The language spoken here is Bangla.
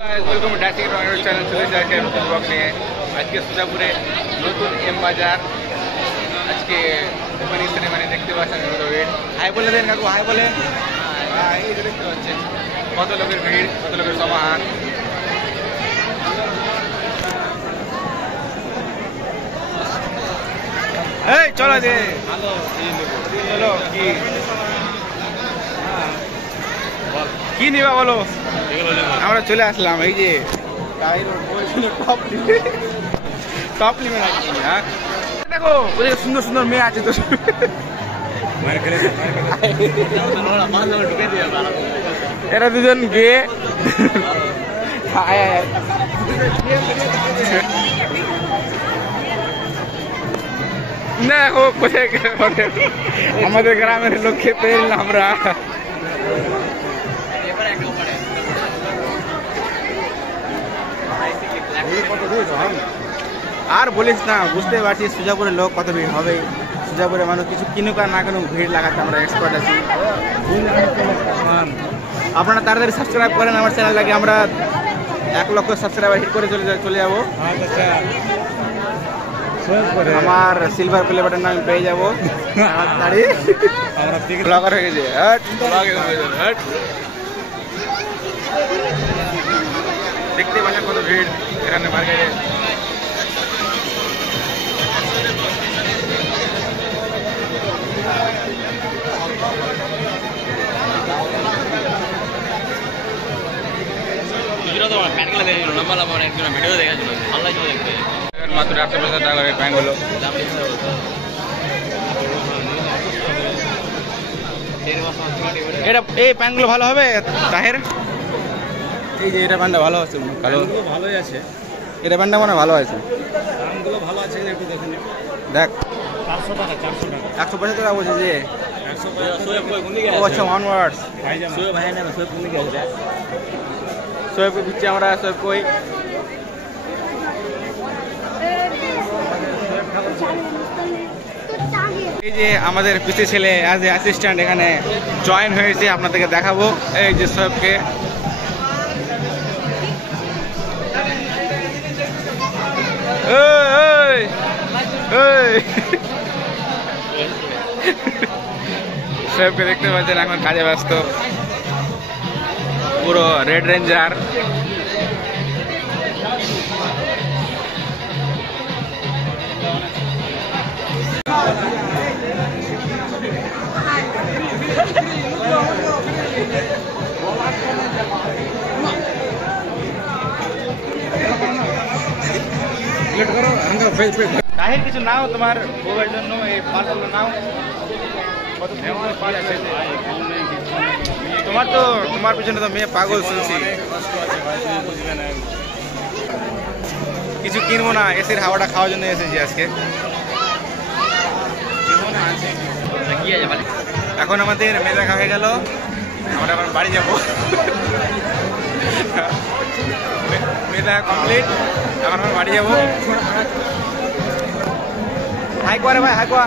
ওয়েলকাম ডাসিং রয়্যাল চ্যানেল চলে যায় নতুন ব্লগ নিয়ে। আজকে সুজাপুরে নতুন এম বাজার। আজকে ওপেনিং সেরেমনি দেখতে পাচ্ছেন কত ভিড়। হাই বলে দেন কাকু, হাই বলে। এই যে দেখতে পাচ্ছেন কত লোকের ভিড়, কত লোকের সমাহার। এই চলো দে চলো কি নিবা বলো। আমরা চলে আসলাম এই যে টপ লিমে হ্যাঁ দেখো ওদের সুন্দর সুন্দর মেয়ে আছে তো। এরা দুজন গিয়ে দেখো কোথায় আমাদের গ্রামের লোক খেতে এলাম আমরা। আর বলিস না, বুঝতে পারছি সুজাপুরের লোক কত ভিড় হবে। সুজাপুরের মানুষ কিছু কিনুক আর না কিনুক ভিড় লাগাতে আমরা এক্সপার্ট আছি। আপনারা তাড়াতাড়ি সাবস্ক্রাইব করেন আমার চ্যানেল লাগে। আমরা 1 লক্ষ সাবস্ক্রাইবার হিট করে চলে যাবো। আমার সিলভার প্লে বাটন আমি পেয়ে যাবো তাড়াতাড়ি। ব্লগার হয়ে গেছে। দেখতে পাচ্ছেন কত ভিড় এখানে মার্কেটে। মাত্র 850 টাকা করে প্যান্ট হলো। এটা এই প্যান্টগুলো ভালো হবে তাহের। এই যে এটা প্যান্টটা ভালো আছে, ভালোই আছে। এটা প্যান্টটা মনে ভালো আছে, দামগুলো ভালো আছে একটু দেখে নে। দেখ 400 টাকা 150 টাকা বলছে যে 100 আচ্ছা অনওয়ার্ডস সোয়ে ভাই না সোয়ে কোন দিকে আছে সোয়ে পিছে আমরা সোয়ে কই এই যে আমাদের পিছে ছেলে অ্যাজ এ অ্যাসিস্ট্যান্ট এখানে জয়েন হয়েছে, আপনাদেরকে দেখাবো। এই যে সোয়েবকে সোয়েবকে দেখতে পাচ্ছেন এখন কাজে ব্যস্ত, পুরো রেড রেঞ্জার। তাহের কিছু নাও তোমার বউয়ের জন্য, এই পালগুলো নাও। তোমার পিছনে তো মেয়ে পাগল শুনছি। কিছু কিনবো না, এসির হাওয়াটা খাওয়ার জন্য এসেছি আজকে। এখন আমাদের মেয়ে দেখা হয়ে গেল, আমরা এখন বাড়ি যাবো। মেয়ে দেখা কমপ্লিট, এখন আমরা বাড়ি যাবো। হাই কোয়া রে ভাই, হাই কোয়া।